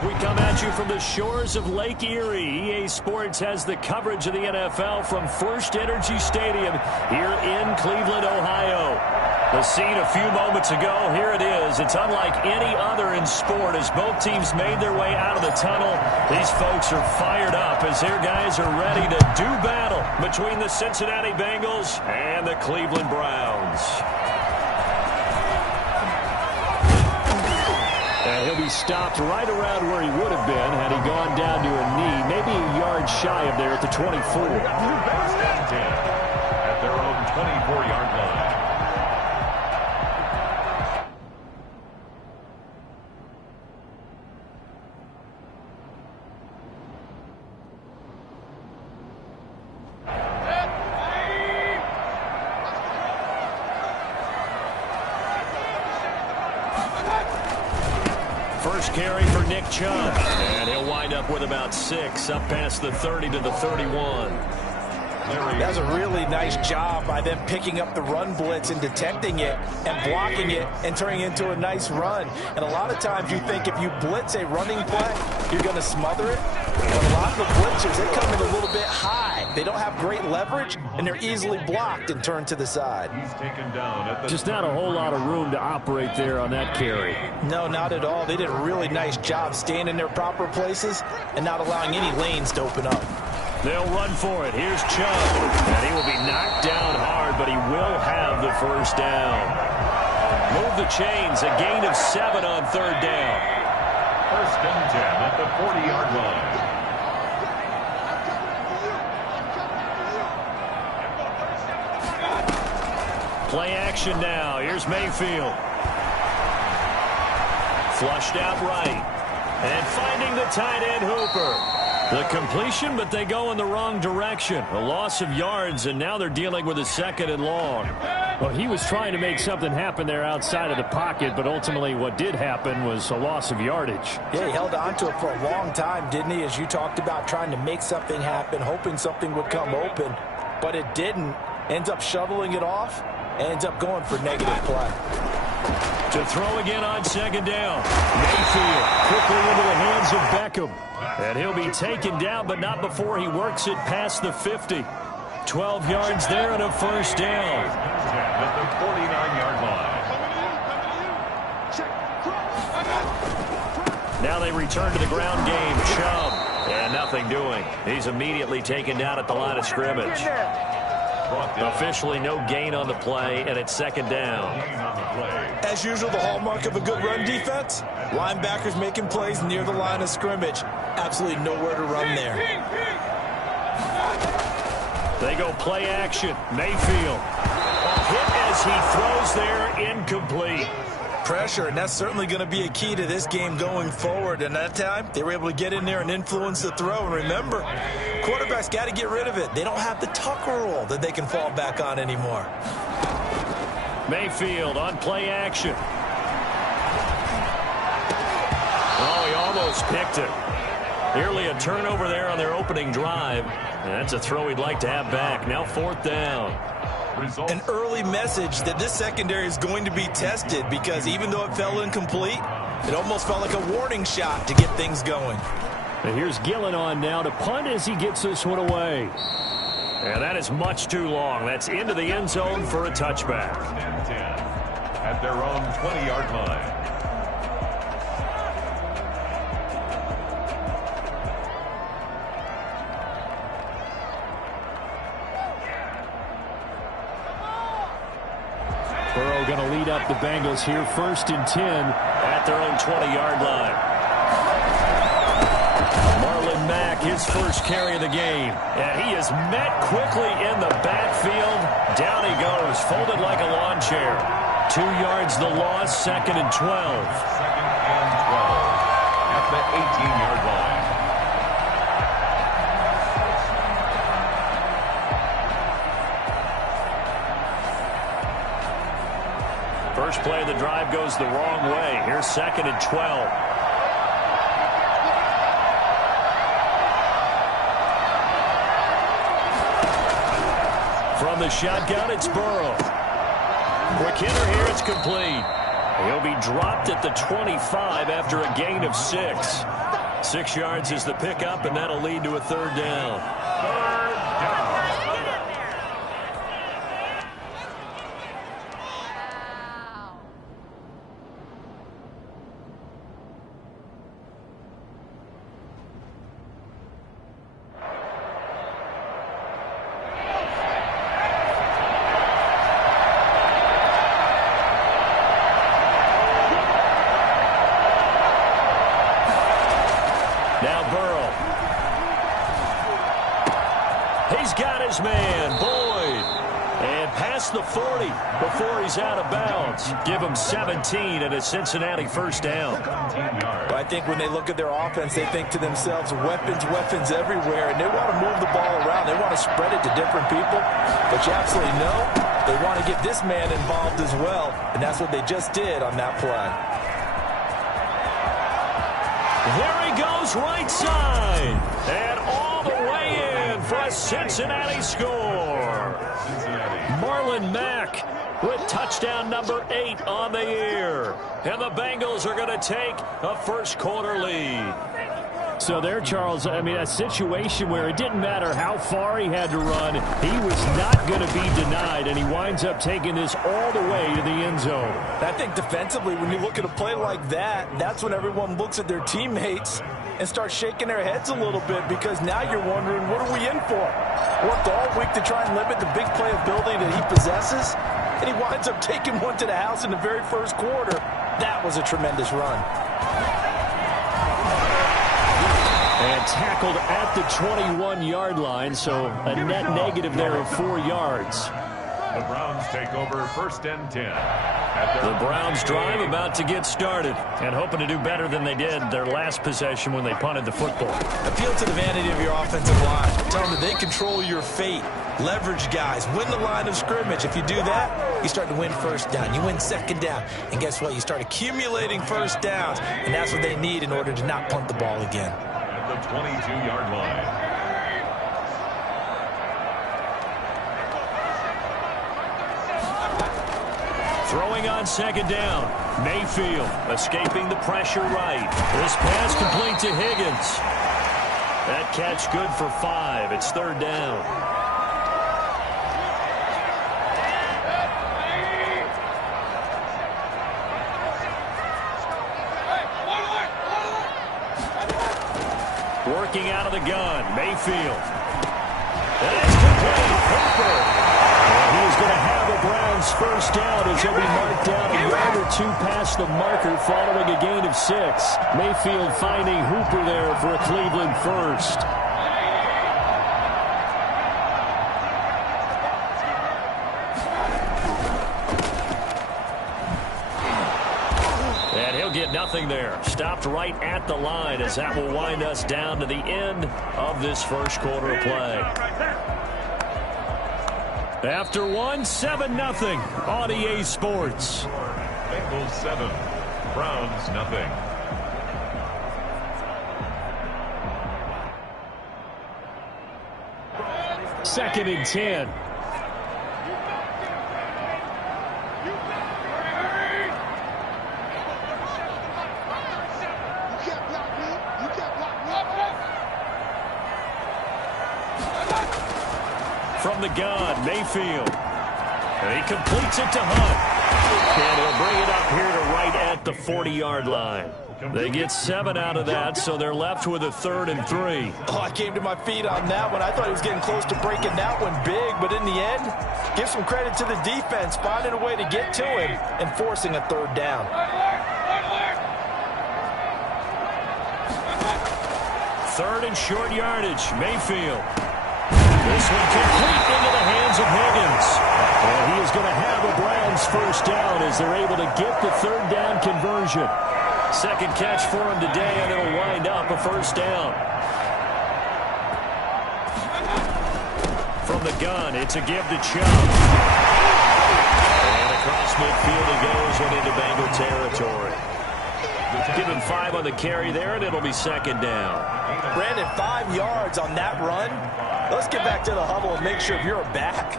We come at you from the shores of Lake Erie. EA Sports has the coverage of the NFL from First Energy Stadium here in Cleveland, Ohio. The scene a few moments ago, here it is. It's unlike any other in sport as both teams made their way out of the tunnel. These folks are fired up as their guys are ready to do battle between the Cincinnati Bengals and the Cleveland Browns. And he'll be stopped right around where he would have been had he gone down to a knee, maybe a yard shy of there at the 24. At their own 24-yard line. First carry for Nick Chubb, and he'll wind up with about 6, up past the 30 to the 31. That's a really nice job by them picking up the run blitz and detecting it and blocking it and turning it into a nice run. And a lot of times you think if you blitz a running play, you're going to smother it. But a lot of the blitzers, they come in a little bit high. They don't have great leverage, and they're easily blocked and turned to the side. He's taken down at the Just not a whole lot of room to operate there on that carry. No, not at all. They did a really nice job staying in their proper places and not allowing any lanes to open up. They'll run for it. Here's Chubb. And he will be knocked down hard, but he will have the first down. Move the chains. A gain of 7 on third down. First and 10 at the 40-yard line. Play action now. Here's Mayfield. Flushed out right. And finding the tight end Hooper. The completion, but they go in the wrong direction. A loss of yards, and now they're dealing with a second and long. Well, he was trying to make something happen there outside of the pocket, but ultimately what did happen was a loss of yardage. Yeah, he held on to it for a long time, didn't he? As you talked about trying to make something happen, hoping something would come open, but it didn't. Ends up shoveling it off, ends up going for negative play. To throw again on second down. Mayfield quickly into the hands of Beckham. And he'll be taken down, but not before he works it past the 50. 12 yards there and a first down. At the 49-yard line. Now they return to the ground game. Chubb. And nothing doing. He's immediately taken down at the line of scrimmage. Officially no gain on the play, and it's second down. As usual, the hallmark of a good run defense, linebackers making plays near the line of scrimmage. Absolutely nowhere to run there. They go play action. Mayfield. Hit as he throws there, incomplete. Pressure, and that's certainly going to be a key to this game going forward. And that time, they were able to get in there and influence the throw. And remember, quarterbacks got to get rid of it. They don't have the Tucker rule that they can fall back on anymore. Mayfield on play action. Oh, he almost picked it. Nearly a turnover there on their opening drive. And that's a throw he'd like to have back. Now fourth down. An early message that this secondary is going to be tested because even though it fell incomplete, it almost felt like a warning shot to get things going. And here's Gillen on now to punt as he gets this one away. And that is much too long. That's into the end zone for a touchback. At their own 20-yard line. Burrow going to lead up the Bengals here, first and 10 at their own 20-yard line. Marlon Mack, his first carry of the game. And he is met quickly in the backfield. Down he goes, folded like a lawn chair. 2 yards the loss, second and 12. Second and 12 at the 18-yard line. First play of the drive goes the wrong way. Here's second and 12. From the shotgun, it's Burrow. Quick hitter here, it's complete. He'll be dropped at the 25 after a gain of 6. 6 yards is the pickup, and that'll lead to a third down. Third down. Now Burrow. He's got his man, Boyd. And past the 40 before he's out of bounds. Give him 17 and a Cincinnati first down. Well, I think when they look at their offense, they think to themselves, weapons, weapons everywhere. And they want to move the ball around. They want to spread it to different people. But you absolutely know they want to get this man involved as well. And that's what they just did on that play. There he goes, right side. And all the way in for a Cincinnati score. Marlon Mack with touchdown number 8 on the year. And the Bengals are going to take a first quarter lead. So there, Charles, I mean, a situation where it didn't matter how far he had to run, he was not going to be denied, and he winds up taking this all the way to the end zone. I think defensively, when you look at a play like that, that's when everyone looks at their teammates and starts shaking their heads a little bit, because now you're wondering, what are we in for? Worked all week to try and limit the big play ability that he possesses, and he winds up taking one to the house in the very first quarter. That was a tremendous run. And tackled at the 21-yard line, so a net negative there of 4 yards. The Browns take over first and 10. The Browns drive about to get started and hoping to do better than they did their last possession when they punted the football. Appeal to the vanity of your offensive line. Tell them that they control your fate. Leverage guys. Win the line of scrimmage. If you do that, you start to win first down. You win second down. And guess what? You start accumulating first downs. And that's what they need in order to not punt the ball again. At the 22-yard line. Throwing on second down. Mayfield escaping the pressure right. This pass complete to Higgins. That catch good for 5. It's third down. Working out of the gun. Mayfield. That's complete. Cooper. And he is going to have a Browns first down as he'll be marked down a yard or 2 past the marker following a gain of 6. Mayfield finding Hooper there for a Cleveland first. And he'll get nothing there. Stopped right at the line as that will wind us down to the end of this first quarter of play. After 1, 7-0 on EA Sports. Bengals 7, Browns nothing. Second and 10. From the gun, Mayfield. And he completes it to Hunt. And he'll bring it up here to right at the 40-yard line. They get 7 out of that, so they're left with a 3rd and 3. Oh, I came to my feet on that one. I thought he was getting close to breaking that one big, but in the end, give some credit to the defense, finding a way to get to him and forcing a 3rd down. 3rd and short yardage, Mayfield. This one complete into the hands of Higgins. And he is going to have a Browns first down as they're able to get the 3rd down conversion. Second catch for him today, and it'll wind up a first down. From the gun, it's a give to Chubb. And across midfield he goes and into Bengal territory. Give him 5 on the carry there, and it'll be second down. Brandon, 5 yards on that run. Let's get back to the huddle and make sure if you're a back,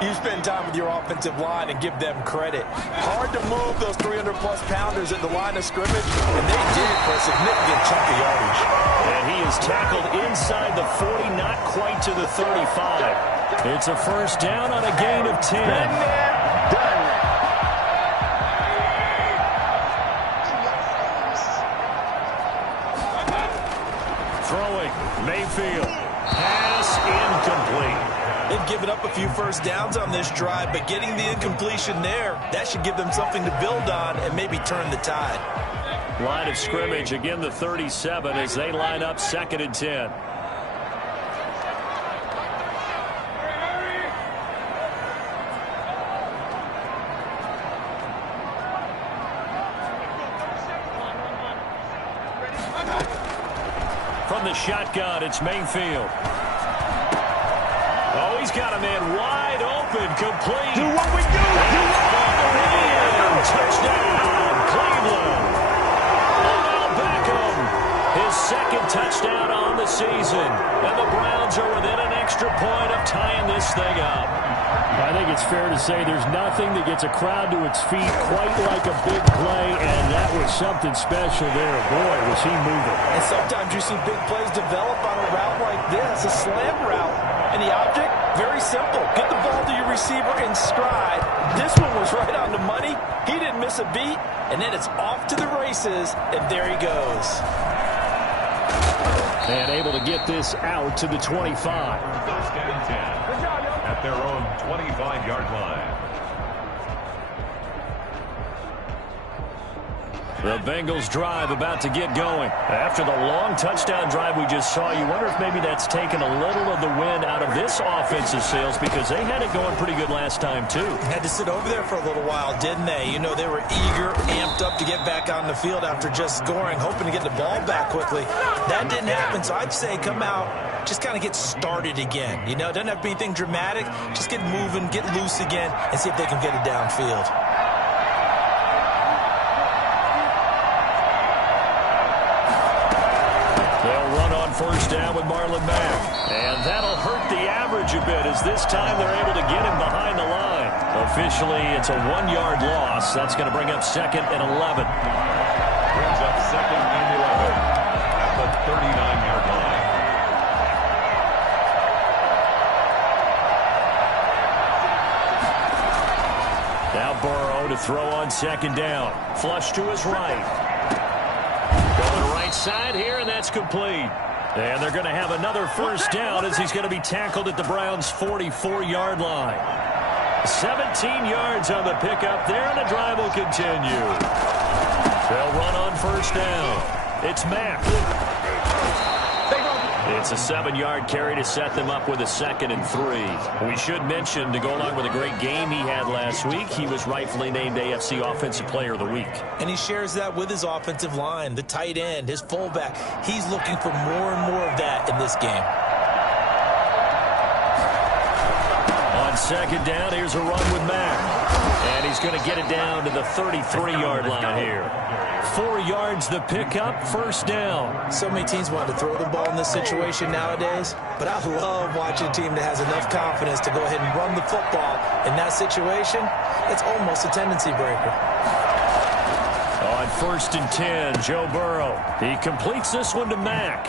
you spend time with your offensive line and give them credit. Hard to move those 300-plus pounders at the line of scrimmage, and they did for a significant chunk of yardage. He's tackled inside the 40, not quite to the 35. It's a first down on a gain of 10. Throwing, Mayfield. Pass incomplete. They've given up a few first downs on this drive, but getting the incompletion there, that should give them something to build on and maybe turn the tide. Line of scrimmage, again the 37 as they line up 2nd and 10. From the shotgun, it's Mayfield. Oh, he's got a man wide open, complete. Do what we do. Touchdown, Cleveland. Odell Beckham, his 2nd touchdown on the season. And the Browns are within an extra point of tying this thing up. I think it's fair to say there's nothing that gets a crowd to its feet quite like a big play, and that was something special there. Boy, was he moving. And sometimes you see big plays develop on a route like this, a slam route. And the object, very simple. Get the ball to your receiver in stride. This one was right on the money. He didn't miss a beat. And then it's off to the races, and there he goes. And able to get this out to the 25. First and 10 at their own 25-yard line. The Bengals drive about to get going. After the long touchdown drive we just saw, you wonder if maybe that's taken a little of the wind out of this offensive sails because they had it going pretty good last time too. Had to sit over there for a little while, didn't they? You know, they were eager, amped up to get back on the field after just scoring, hoping to get the ball back quickly. That didn't happen, so I'd say come out, just kind of get started again. You know, it doesn't have to be anything dramatic. Just get moving, get loose again, and see if they can get it downfield. First down with Marlon Mack. And that'll hurt the average a bit as this time they're able to get him behind the line. Officially, it's a 1-yard loss. That's going to bring up 2nd and 11. Brings up 2nd and 11 at the 39-yard line. Now Burrow to throw on 2nd down. Flush to his right. Going right side here, and that's complete. And they're going to have another first down as he's going to be tackled at the Browns' 44-yard line. 17 yards on the pickup there, and the drive will continue. They'll run on first down. It's Mack. It's a 7-yard carry to set them up with a 2nd and 3. We should mention, to go along with a great game he had last week, he was rightfully named AFC Offensive Player of the Week. And he shares that with his offensive line, the tight end, his fullback. He's looking for more and more of that in this game. On 2nd down, here's a run with Mack. And he's going to get it down to the 33-yard line here. 4 yards the pickup, first down. So many teams want to throw the ball in this situation nowadays, but I love watching a team that has enough confidence to go ahead and run the football. In that situation, it's almost a tendency breaker. On 1st and 10, Joe Burrow. He completes this one to Mack.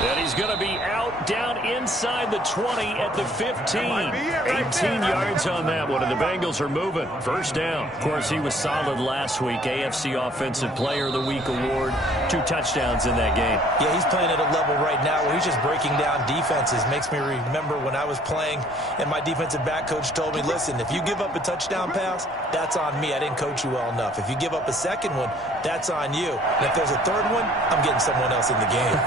And he's going to be out down inside the 20 at the 15. 18 yards on that one, and the Bengals are moving. First down. Of course, he was solid last week. AFC Offensive Player of the Week award. 2 touchdowns in that game. Yeah, he's playing at a level right now where he's just breaking down defenses. Makes me remember when I was playing and my defensive back coach told me, listen, if you give up a touchdown pass, that's on me. I didn't coach you well enough. If you give up a second one, that's on you. And if there's a third one, I'm getting someone else in the game.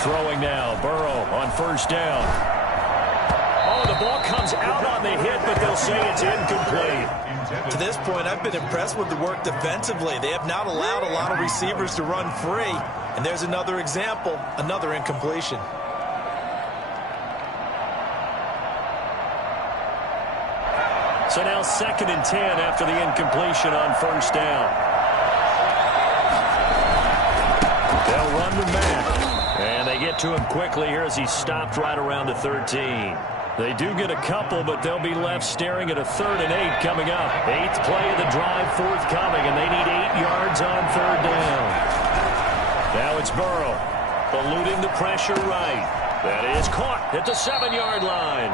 Throwing now, Burrow on first down. Oh, the ball comes out on the hit, but they'll say it's incomplete. To this point, I've been impressed with the work defensively. They have not allowed a lot of receivers to run free. And there's another example, another incompletion. So now 2nd and 10 after the incompletion on first down. They'll run with Mack. And they get to him quickly here as he stopped right around the 13. They do get a couple, but they'll be left staring at a 3rd and 8 coming up. 8th play of the drive forthcoming, and they need 8 yards on 3rd down. Now it's Burrow, eluding the pressure right. That is caught at the 7-yard line.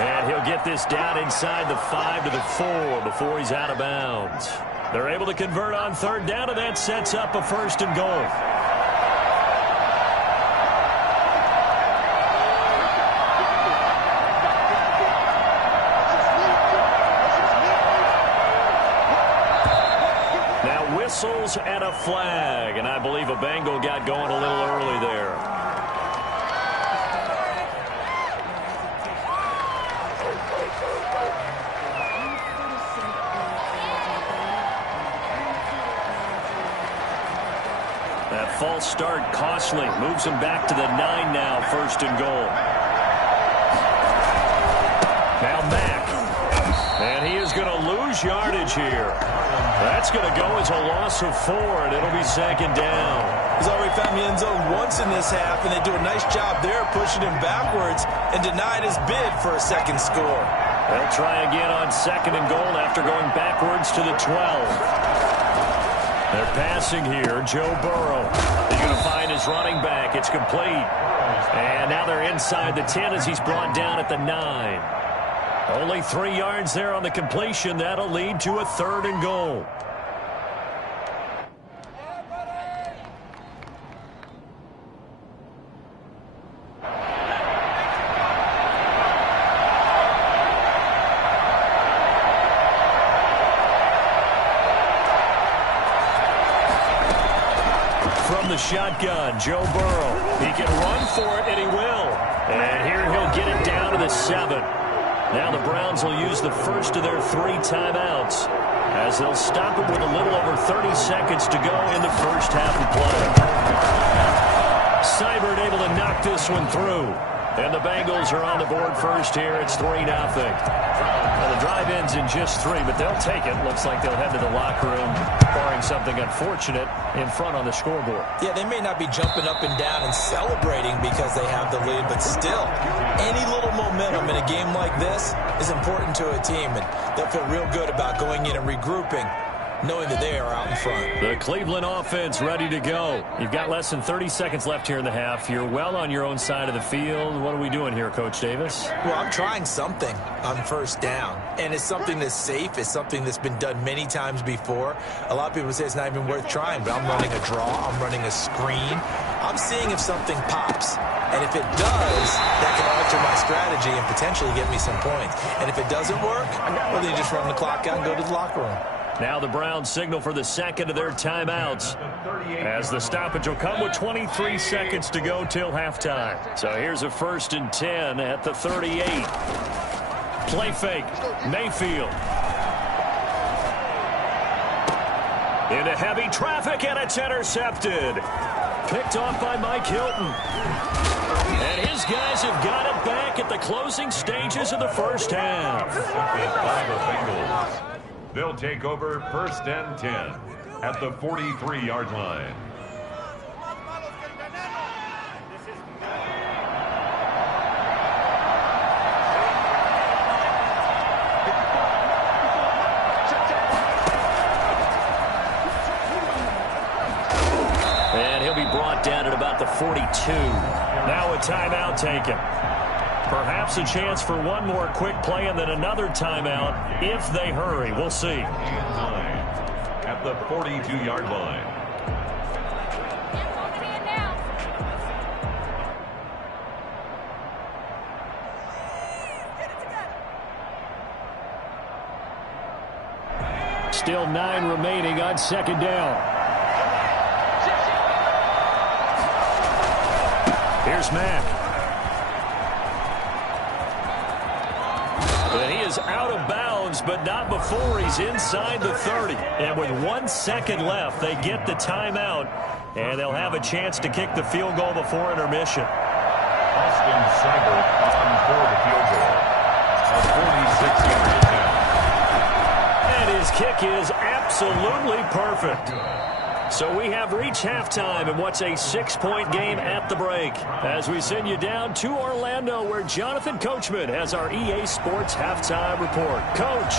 And he'll get this down inside the 5 to the 4 before he's out of bounds. They're able to convert on 3rd down, and that sets up a 1st and goal. Whistles and a flag, and I believe a Bengal got going a little early there. That false start costly. Moves him back to the 9 now, 1st and goal. Now Mack. And he is going to lose yardage here. That's going to go as a loss of 4, and it'll be 2nd down. He's already found the end zone once in this half, and they do a nice job there pushing him backwards and denied his bid for a 2nd score. They'll try again on 2nd and goal after going backwards to the 12. They're passing here. Joe Burrow. He's going to find his running back. It's complete. And now they're inside the 10 as he's brought down at the 9. Only 3 yards there on the completion. That'll lead to a 3rd and goal. From the shotgun, Joe Burrow. He can run for it, and he will. And here he'll get it down to the 7. Now the Browns will use the first of their 3 timeouts as they'll stop it with a little over 30 seconds to go in the first half of play. Seibert able to knock this one through. And the Bengals are on the board first here. It's 3-0. Well, the drive ends in just 3, but they'll take it. Looks like they'll head to the locker room, barring something unfortunate, in front on the scoreboard. Yeah, they may not be jumping up and down and celebrating because they have the lead, but still, any little momentum in a game like this is important to a team, and they'll feel real good about going in and regrouping, knowing that they are out in front. The Cleveland offense ready to go. You've got less than 30 seconds left here in the half. You're well on your own side of the field. What are we doing here, Coach Davis? Well, I'm trying something on 1st down, and it's something that's safe. It's something that's been done many times before. A lot of people say it's not even worth trying, but I'm running a draw. I'm running a screen. I'm seeing if something pops. And if it does, that can alter my strategy and potentially get me some points. And if it doesn't work, well, then you just run the clock out and go to the locker room. Now the Browns signal for the 2nd of their timeouts as the stoppage will come with 23 seconds to go till halftime. So here's a 1st and 10 at the 38. Play fake. Mayfield. Into heavy traffic, and it's intercepted. Picked off by Mike Hilton. And his guys have got it back at the closing stages of the first half. By the Bengals. They'll take over 1st and 10 at the 43-yard line. And he'll be brought down at about the 42. Now a timeout taken. Perhaps a chance for one more quick play and then another timeout if they hurry. We'll see. At the 42-yard line. Still 9 remaining on 2nd down. Here's Mack. And he is out of bounds, but not before he's inside the 30. And with 1 second left, they get the timeout, and they'll have a chance to kick the field goal before intermission. Austin Seibert on for the field goal. A 46-yard attempt. And his kick is absolutely perfect. So we have reached halftime in what's a 6-point game at the break. As we send you down to Orlando, where Jonathan Coachman has our EA Sports halftime report. Coach.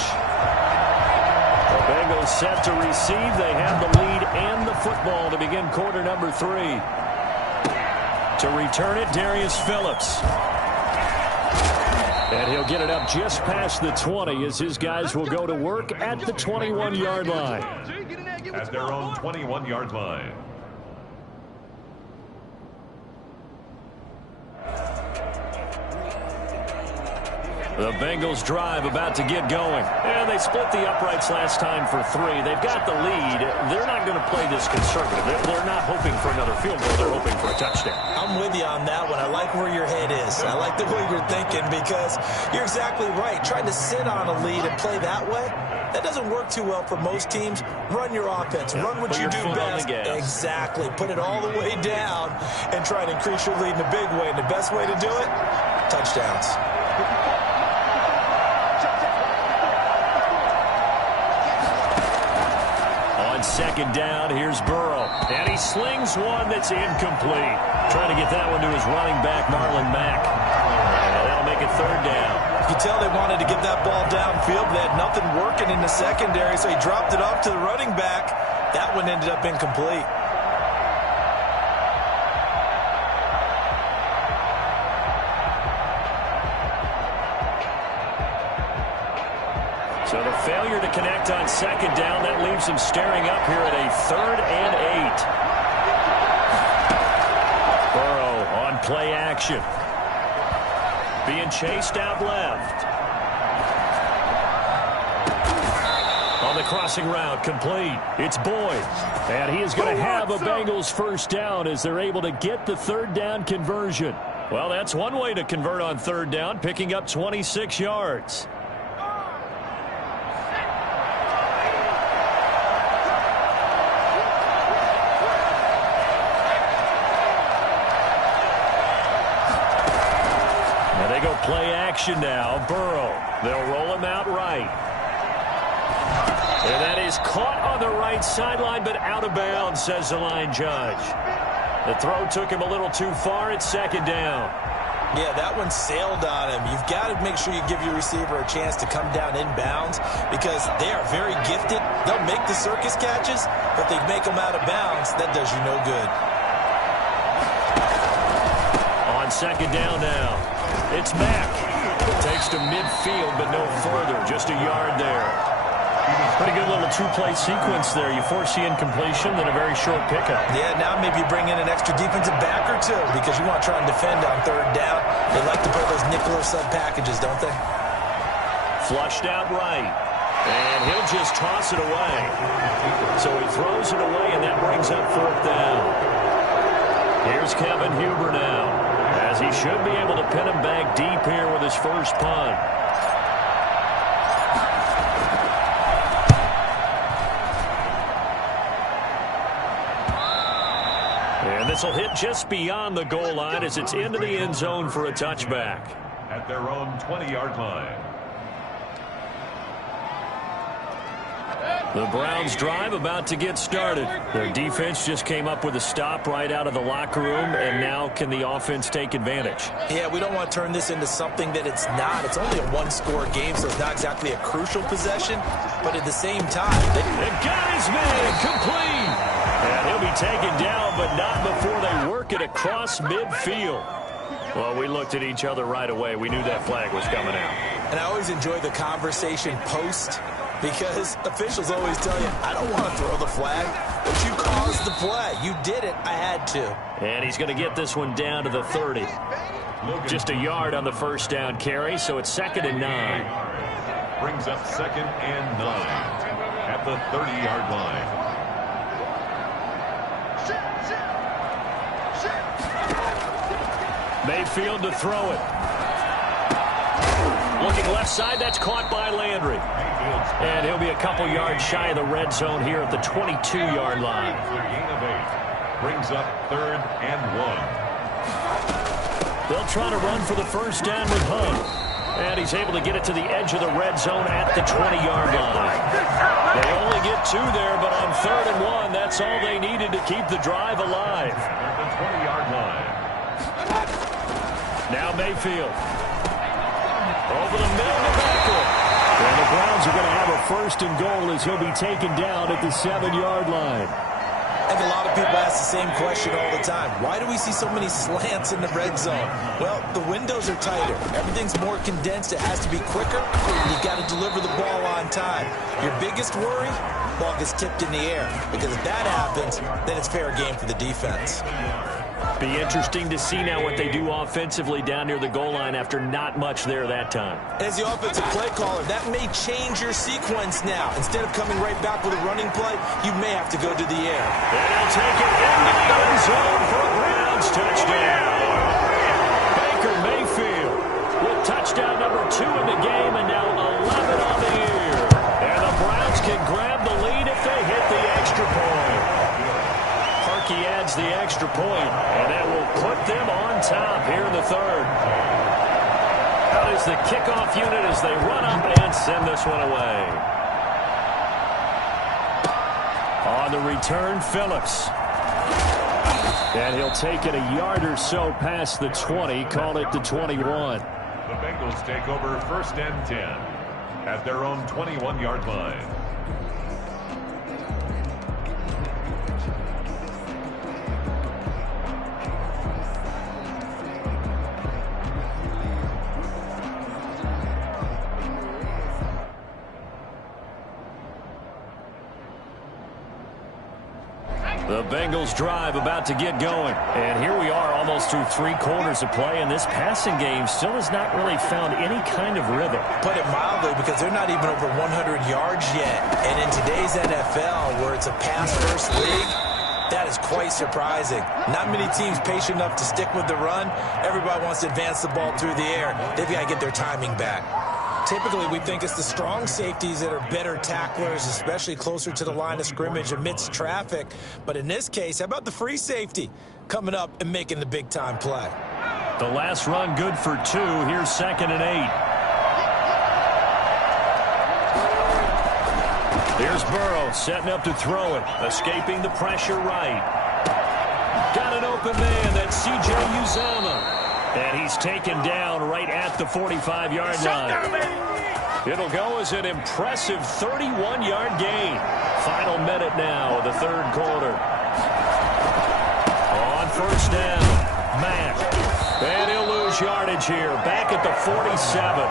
The Bengals set to receive. They have the lead and the football to begin quarter number 3. To return it, Darius Phillips. And he'll get it up just past the 20 as his guys will go to work at the 21-yard line. At their own 21-yard line. The Bengals drive about to get going. And they split the uprights last time for 3. They've got the lead. They're not going to play this conservative. They're not hoping for another field goal. They're hoping for a touchdown. I'm with you on that one. I like where your head is. I like the way you're thinking because you're exactly right. Trying to sit on a lead and play that way, that doesn't work too well for most teams. Run your offense. Run what you do best. Exactly. Put it all the way down and try to increase your lead in a big way. And the best way to do it, touchdowns. Second down, here's Burrow. And he slings one that's incomplete. Trying to get that one to his running back, Marlon Mack. And that'll make it third down. You can tell they wanted to get that ball downfield. They had nothing working in the secondary, so he dropped it off to the running back. That one ended up incomplete. So the failure to connect on second down, that leaves him staring up here at a 3rd and 8. Burrow on play action. Being chased out left. On the crossing route, complete. It's Boyd. And he is going to have a Bengals first down as they're able to get the 3rd down conversion. Well, that's one way to convert on 3rd down, picking up 26 yards. Play action now. Burrow. They'll roll him out right. And that is caught on the right sideline, but out of bounds, says the line judge. The throw took him a little too far. It's second down. Yeah, that one sailed on him. You've got to make sure you give your receiver a chance to come down inbounds because they are very gifted. They'll make the circus catches, but they make them out of bounds. That does you no good. On second down now. It's Mack. Takes to midfield, but no further. Just a yard there. Pretty good little two-play sequence there. You force the incompletion, then a very short pickup. Yeah, now maybe you bring in an extra defensive back or two because you want to try and defend on 3rd down. They like to play those nickel or sub packages, don't they? Flushed out right. And he'll just toss it away. So he throws it away, and that brings up 4th down. Here's Kevin Huber now, as he should be able to pin him back deep here with his first punt. And this will hit just beyond the goal line as it's into the end zone for a touchback. At their own 20-yard line. The Browns drive about to get started. Their defense just came up with a stop right out of the locker room, and now can the offense take advantage? Yeah, we don't want to turn this into something that it's not. It's only a one-score game, so it's not exactly a crucial possession, but at the same time... The guy's man, complete! And he'll be taken down, but not before they work it across midfield. Well, we looked at each other right away. We knew that flag was coming out. And I always enjoy the conversation post, because officials always tell you, I don't want to throw the flag, but you caused the play. You did it. I had to. And he's going to get this one down to the 30. Just a yard on the first down carry, so it's 2nd and 9. Brings up 2nd and 9 at the 30-yard line. Mayfield to throw it. Looking left side, that's caught by Landry. And he'll be a couple yards shy of the red zone here at the 22-yard line. Brings up 3rd and 1. They'll try to run for the first down with Hunt. And he's able to get it to the edge of the red zone at the 20-yard line. They only get 2 there, but on 3rd and 1, that's all they needed to keep the drive alive. At the 20-yard line. Now Mayfield. Over the middle to Beckham. And the Browns are going to have a 1st and goal as he'll be taken down at the 7-yard line. I think a lot of people ask the same question all the time. Why do we see so many slants in the red zone? Well, the windows are tighter. Everything's more condensed. It has to be quicker. You've got to deliver the ball on time. Your biggest worry? Ball gets tipped in the air. Because if that happens, then it's fair game for the defense. Be interesting to see now what they do offensively down near the goal line after not much there that time. As the offensive play caller, that may change your sequence now. Instead of coming right back with a running play, you may have to go to the air. And they'll take it into the end zone for Browns touchdown. Baker Mayfield with touchdown number 2 in the game and now 11 on the year. And the Browns can grab the lead if they hit the extra point. He adds the extra point, and that will put them on top here in the 3rd. Out is the kickoff unit as they run up and send this one away. On the return, Phillips. And he'll take it a yard or so past the 20, call it the 21. The Bengals take over 1st and 10 at their own 21-yard line. The Bengals drive about to get going. And here we are almost through 3 quarters of play, and this passing game still has not really found any kind of rhythm. Put it mildly, because they're not even over 100 yards yet. And in today's NFL, where it's a pass-first league, that is quite surprising. Not many teams patient enough to stick with the run. Everybody wants to advance the ball through the air. They've got to get their timing back. Typically, we think it's the strong safeties that are better tacklers, especially closer to the line of scrimmage amidst traffic. But in this case, how about the free safety coming up and making the big-time play? The last run good for 2. Here's 2nd and 8. Here's Burrow setting up to throw it. Escaping the pressure right. Got an open man. That's C.J. Uzomah. And he's taken down right at the 45-yard line. It'll go as an impressive 31-yard gain. Final minute now of the 3rd quarter. On 1st down, Mack. And he'll lose yardage here. Back at the 47.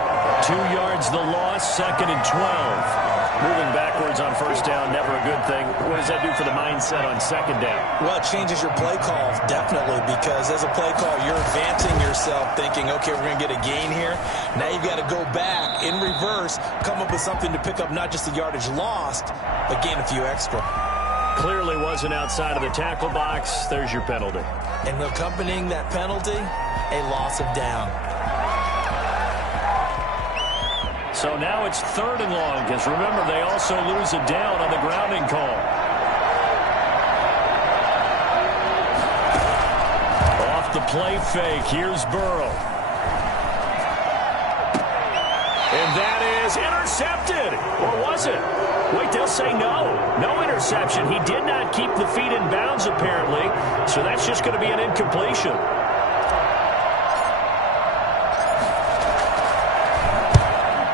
2 yards the loss, 2nd and 12. Moving backwards on 1st down, never a good thing. What does that do for the mindset on 2nd down? Well, it changes your play call, definitely, because as a play call, you're advancing yourself thinking, okay, we're going to get a gain here. Now you've got to go back in reverse, come up with something to pick up not just the yardage lost, but gain a few extra. Clearly wasn't outside of the tackle box. There's your penalty. And accompanying that penalty, a loss of down. So now it's 3rd and long, because remember, they also lose a down on the grounding call. Off the play fake, here's Burrow. And that is intercepted. Or was it? Wait, they'll say no. No interception. He did not keep the feet in bounds, apparently. So that's just going to be an incompletion.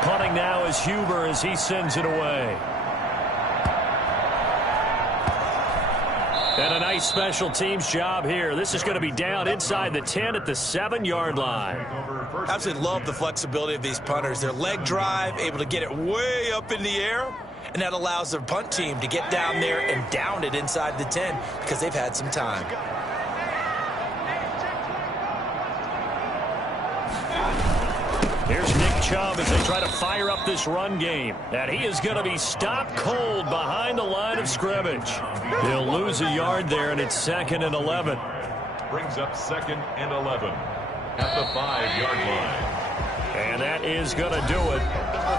Punting now is Huber as he sends it away. And a nice special teams job here. This is going to be down inside the 10 at the 7-yard line. Absolutely love the flexibility of these punters. Their leg drive, able to get it way up in the air, and that allows their punt team to get down there and down it inside the 10 because they've had some time. Here's Nick Chubb as they try to fire up this run game. And he is going to be stopped cold behind the line of scrimmage. He'll lose a yard there, and it's 2nd and 11. Brings up 2nd and 11 at the 5-yard line. And that is going to do it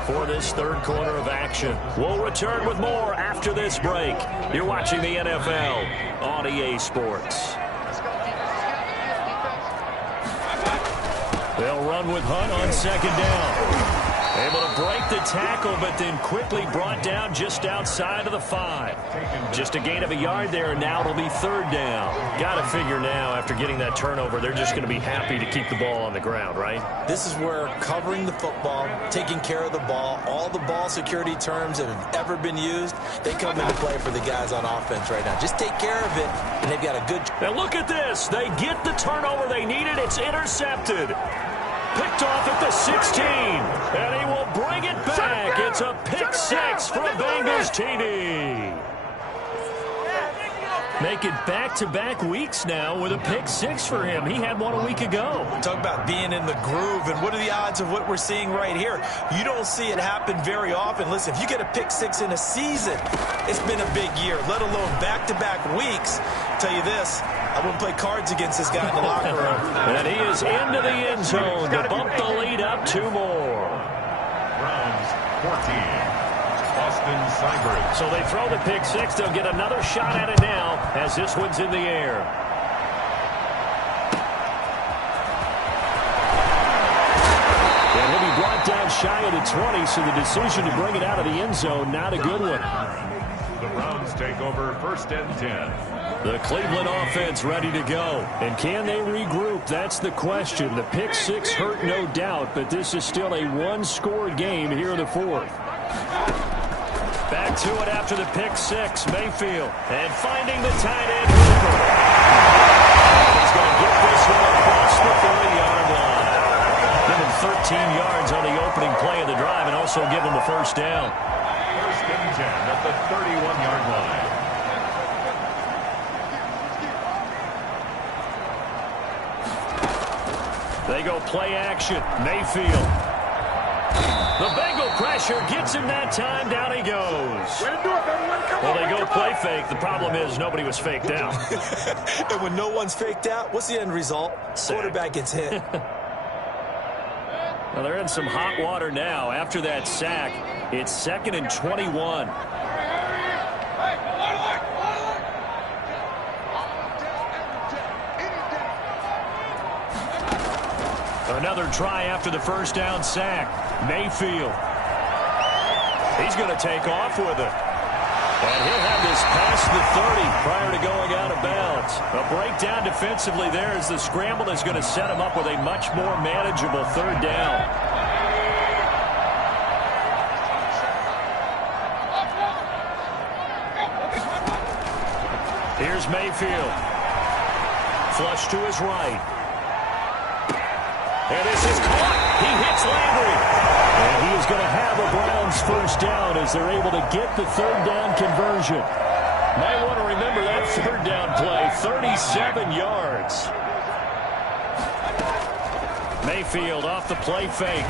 for this 3rd quarter of action. We'll return with more after this break. You're watching the NFL on EA Sports. They'll run with Hunt on second down. Able to break the tackle, but then quickly brought down just outside of the 5. Just a gain of a yard there, and now it'll be third down. Got to figure now, after getting that turnover, they're just going to be happy to keep the ball on the ground, right? This is where covering the football, taking care of the ball, all the ball security terms that have ever been used, they come into play for the guys on offense right now. Just take care of it, and they've got a good... Now look at this. They get the turnover they needed. It's intercepted. Picked off at the 16, and he will bring it back. It's a pick 6 for a Bengals TD. Make it back-to-back weeks now with a pick 6 for him. He had one a week ago. Talk about being in the groove, and what are the odds of what we're seeing right here? You don't see it happen very often. Listen, if you get a pick 6 in a season, it's been a big year, let alone back-to-back weeks. I'll tell you this, I wouldn't play cards against this guy in the locker room. And he is into the end zone to bump the lead up 2 more. Browns 14. Austin Seibert. So they throw the pick 6. They'll get another shot at it now as this one's in the air. And he'll be brought down shy of the 20, so the decision to bring it out of the end zone, not a good one. The Browns take over first and 10. The Cleveland offense ready to go. And can they regroup? That's the question. The pick 6 hurt, no doubt, but this is still a one-score game here in the 4th. Back to it after the pick 6, Mayfield. And finding the tight end, Hooper. He's going to get this one across the 30-yard line. Give him 13 yards on the opening play of the drive and also give him the first down. First and 10 at the 31-yard line. They go play action. Mayfield. The Bengal pressure gets him that time. Down he goes. Well, they go play fake. The problem is nobody was faked out. And when no one's faked out, what's the end result? Quarterback gets hit. Well, they're in some hot water now. After that sack, it's 2nd and 21. Another try after the first down sack. Mayfield. He's going to take off with it. And he'll have this past the 30 prior to going out of bounds. A breakdown defensively there as the scramble is going to set him up with a much more manageable third down. Here's Mayfield. Flush to his right. And this is caught. He hits Landry. And he is going to have a Browns first down as they're able to get the third down conversion. Might want to remember that third down play. 37 yards. Mayfield off the play fake.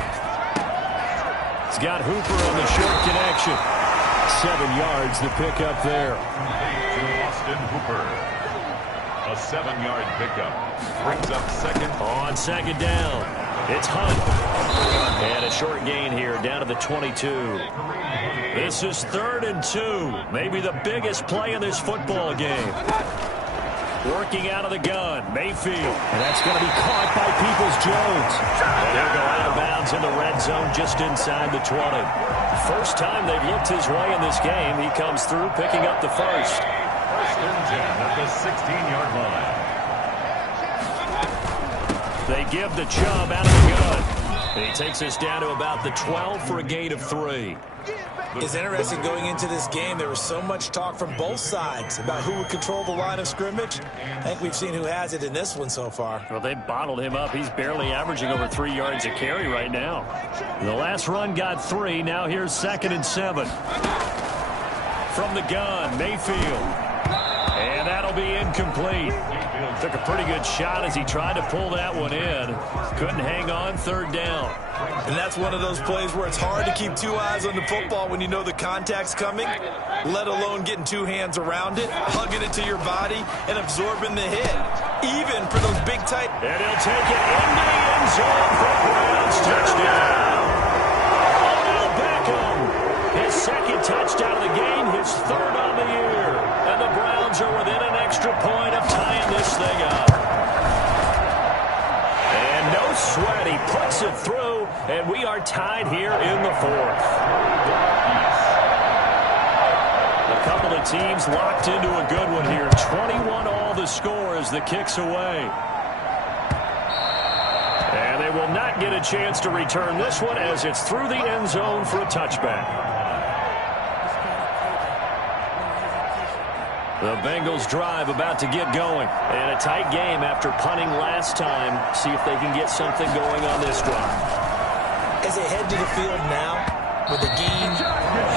He's got Hooper on the short connection. 7 yards the pickup there. To Austin Hooper. A 7-yard pickup. Brings up second. On second down, it's Hunt. And a short gain here down to the 22. This is 3rd and 2. Maybe the biggest play in this football game. Working out of the gun, Mayfield. And that's going to be caught by Peoples-Jones. They'll go out of bounds in the red zone just inside the 20. First time they've looked his way in this game. He comes through picking up the first. First and 10 at the 16-yard line. They give the Chubb out of the gun. And he takes us down to about the 12 for a gain of 3. It's interesting going into this game. There was so much talk from both sides about who would control the line of scrimmage. I think we've seen who has it in this one so far. Well, they bottled him up. He's barely averaging over 3 yards a carry right now. The last run got 3. Now here's 2nd and 7. From the gun, Mayfield. And that'll be incomplete. Took a pretty good shot as he tried to pull that one in. Couldn't hang on, third down. And that's one of those plays where it's hard to keep 2 eyes on the football when you know the contact's coming, let alone getting 2 hands around it, hugging it to your body, and absorbing the hit, even for those big tight. And he'll take it into the end zone for Browns touchdown. Odell Beckham, his 2nd touchdown of the game, his 3rd on the year. And the Browns are within an extra point of tying this thing up. And no sweat, he the team's locked into a good one here. 21 all the score as the kick's away. And they will not get a chance to return this one as it's through the end zone for a touchback. The Bengals drive about to get going. And a tight game after punting last time. See if they can get something going on this drive. As they head to the field now, with the game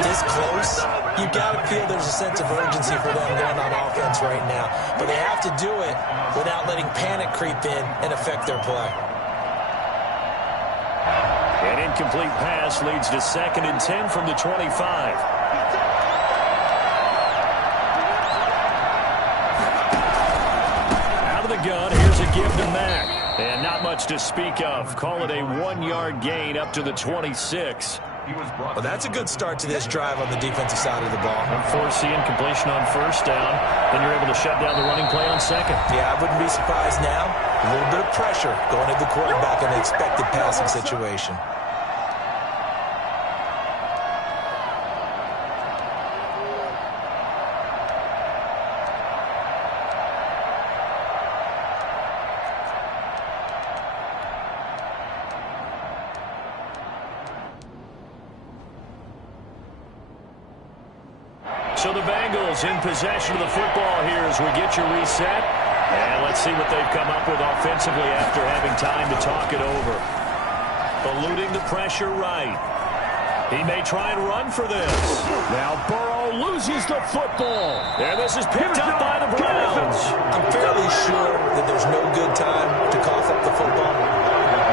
this close, you got to feel there's a sense of urgency for them going on offense right now. But they have to do it without letting panic creep in and affect their play. An incomplete pass leads to 2nd and 10 from the 25. Gun. Here's a give to Mack. And not much to speak of. Call it a 1-yard gain up to the 26. Well, that's a good start to this drive on the defensive side of the ball. Unforced incompletion on 1st down. Then you're able to shut down the running play on 2nd. Yeah, I wouldn't be surprised now. A little bit of pressure going to the quarterback in the expected passing situation. So the Bengals in possession of the football here as we get you reset. And let's see what they've come up with offensively after having time to talk it over. Eluding the pressure right. He may try and run for this. Now Burrow loses the football. And this is picked up by the Browns. I'm fairly sure that there's no good time to cough up the football.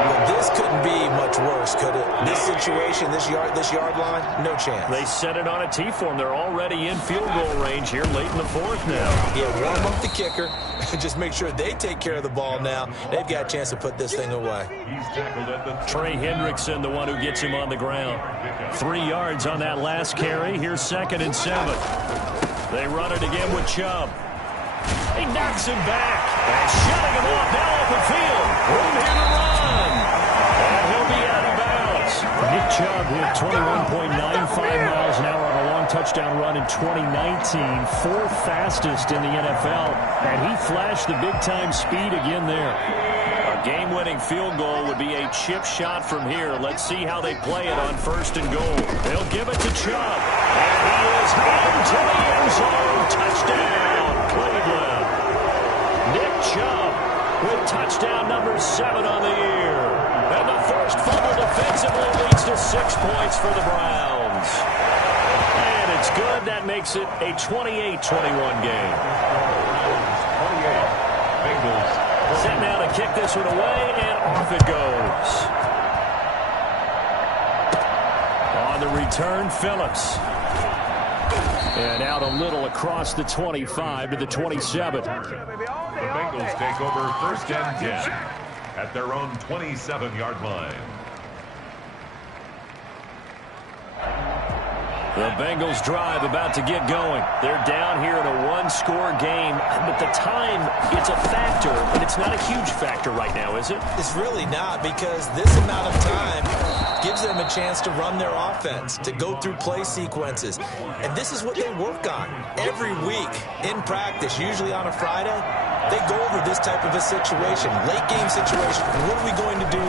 But this couldn't be much worse, could it? This situation, this yard line, no chance. They set it on a T-form. They're already in field goal range here late in the 4th now. Yeah, warm up the kicker. Just make sure they take care of the ball now. They've got a chance to put this thing away. Trey Hendrickson, the one who gets him on the ground. 3 yards on that last carry. Here's 2nd and 7. They run it again with Chubb. He knocks him back. And shutting him off now open field. Room here to run. And he'll be out of bounds. Nick Chubb with 21.95 miles an hour on a long touchdown run in 2019. 4th fastest in the NFL. And he flashed the big-time speed again there. A game-winning field goal would be a chip shot from here. Let's see how they play it on 1st and goal. They'll give it to Chubb. And he is into the end zone. Touchdown, Cleveland. Nick Chubb with touchdown number 7 on the year. And the first fumble defensively leads to 6 points for the Browns. And it's good. That makes it a 28-21 game. 28. Bengals. Set now to kick this one away, and off it goes. On the return, Phillips. And out a little across the 25 to the 27. The Bengals take over 1st and 10 at their own 27-yard line. The Bengals drive about to get going. They're down here in a 1-score game, but the time, it's a factor, and it's not a huge factor right now, is it? It's really not, because this amount of time gives them a chance to run their offense, to go through play sequences. And this is what they work on every week in practice, usually on a Friday. They go over this type of a situation, late game situation. What are we going to do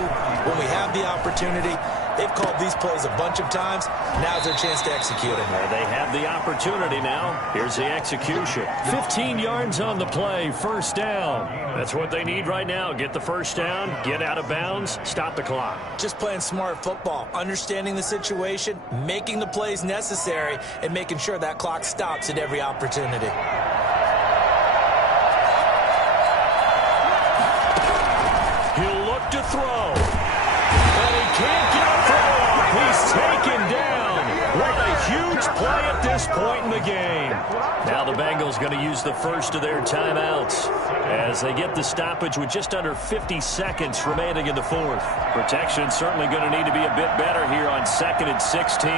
when we have the opportunity? They've called these plays a bunch of times. Now's their chance to execute them. They have the opportunity now. Here's the execution. 15 yards on the play, 1st down. That's what they need right now. Get the 1st down, get out of bounds, stop the clock. Just playing smart football, understanding the situation, making the plays necessary, and making sure that clock stops at every opportunity. He'll look to throw. And he can't get a throw off. He's taken down. What a huge play at this point in the game. Now the Bengals going to use the first of their timeouts as they get the stoppage with just under 50 seconds remaining in the 4th. Protection certainly going to need to be a bit better here on 2nd and 16.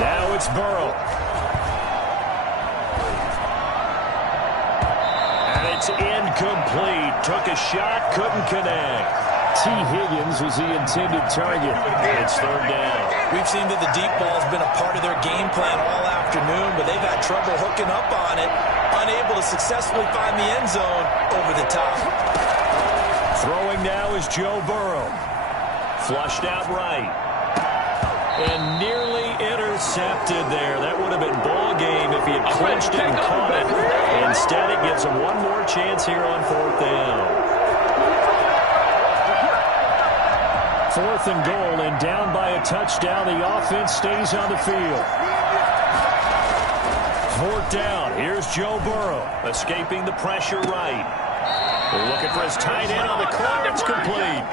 Now it's Burrow. And it's incomplete. Took a shot, couldn't connect. T. Higgins was the intended target. It's third down. We've seen that the deep ball has been a part of their game plan all afternoon, but they've had trouble hooking up on it, unable to successfully find the end zone over the top. Throwing now is Joe Burrow. Flushed out right. And nearly intercepted there. That would have been ball game if he had clinched it and caught it. Instead, it gives him one more chance here on fourth down. 4th and goal, and down by a touchdown. The offense stays on the field. 4th down. Here's Joe Burrow, escaping the pressure right. Looking for his tight end on the corner. It's complete.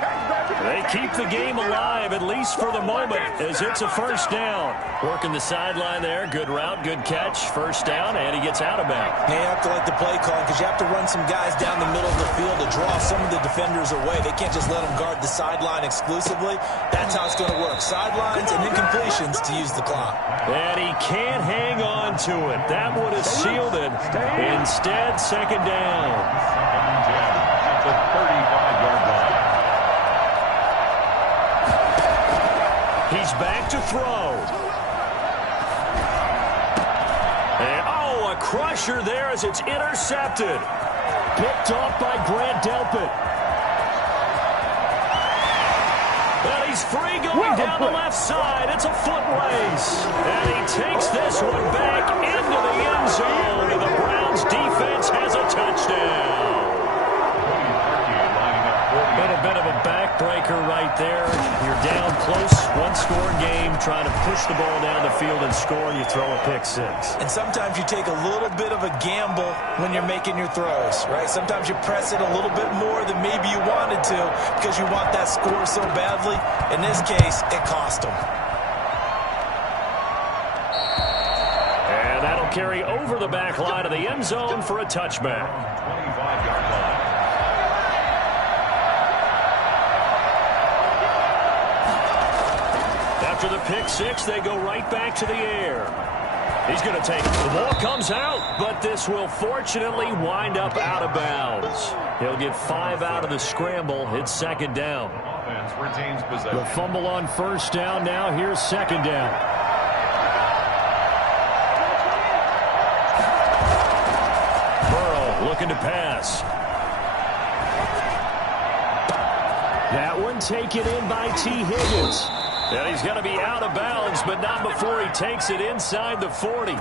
They keep the game alive, at least for the moment, as it's a first down. Working the sideline there. Good route, good catch. First down, and he gets out of bounds. You have to like the play call because you have to run some guys down the middle of the field to draw some of the defenders away. They can't just let them guard the sideline exclusively. That's how it's going to work. Sidelines and incompletions to use the clock. And he can't hang on to it. That would have sealed it. Instead, second down. At the 35-yard line. He's back to throw. And, oh, a crusher there as it's intercepted. Picked off by Grant Delpit. And he's free going down the left side. It's a foot race. And he takes this one back into the end zone. And the Browns defense has a touchdown. Little bit of a backbreaker right there. You're down close, one-score game, trying to push the ball down the field and score, and you throw a pick six. And sometimes you take a little bit of a gamble when you're making your throws, right? Sometimes you press it a little bit more than maybe you wanted to because you want that score so badly. In this case, it cost them. And that'll carry over the back line of the end zone for a touchback. 25-yard line. After the pick six, they go right back to the air. He's going to take it. The ball comes out, but this will fortunately wind up out of bounds. He'll get 5 out of the scramble. It's second down. Offense retains possession. The fumble on first down. Now here's second down. Burrow looking to pass. That one taken in by T. Higgins. And he's going to be out of bounds, but not before he takes it inside the 40.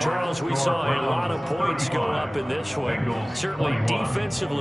Charles, we saw a lot of points go up in this one. Certainly defensively.